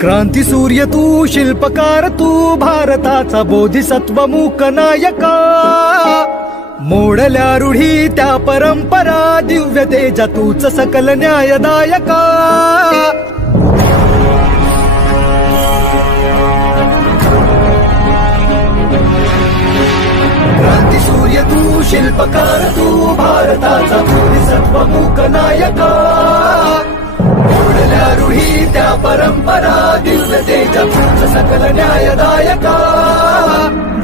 क्रांती सूर्य तू, शिल्पकार तू, भारताचा बोधिसत्व मूक नायका. मोडल्या रूढी त्या परंपरा, दिव्य तेजा तूच सकल न्यायदायका. क्रांती सूर्य तू, शिल्पकार तू, भारताचा बोधिसत्व मूक नायका. मोडल्या रूढी त्या परंपरा, दिव्य तेजा तूच सकल न्यायदायका.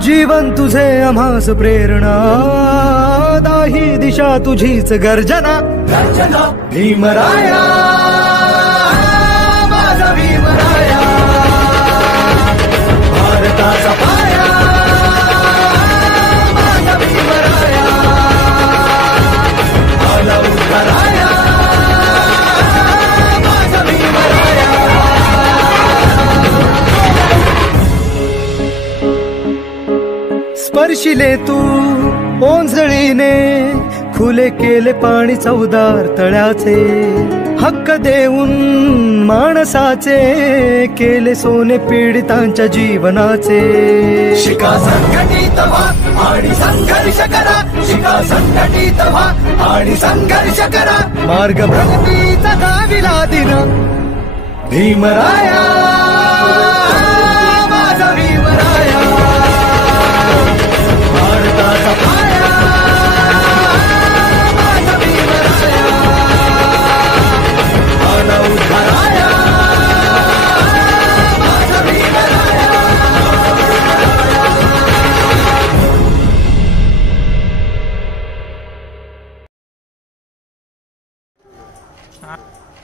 जीवन तुझे आम्हास प्रेरणा, दाही दिशा तुझीच गर्जना. गर्जना भीमराया, माझा भीमराया, भारताचा पाया, माझा भीमराया, आला उद्धाराया, माझा भीमराया. स्पर्शिले तू ओंजळीने, खुले केले पाणी चौदार तळ्याचे. हक्क देऊन माणसाचे, केले सोने पीडितांच्या जीवनाचे. शिका संघटित व्हा आणि संघर्ष करा, शिका संघटित व्हा आणि संघर्ष करा. मार्ग प्रगतीचा दाविला दिन, भीमराया, माझा भीमराया, भारताचा पाया, माझा भीमराया, आला उद्धाराया, माझा भीमराया.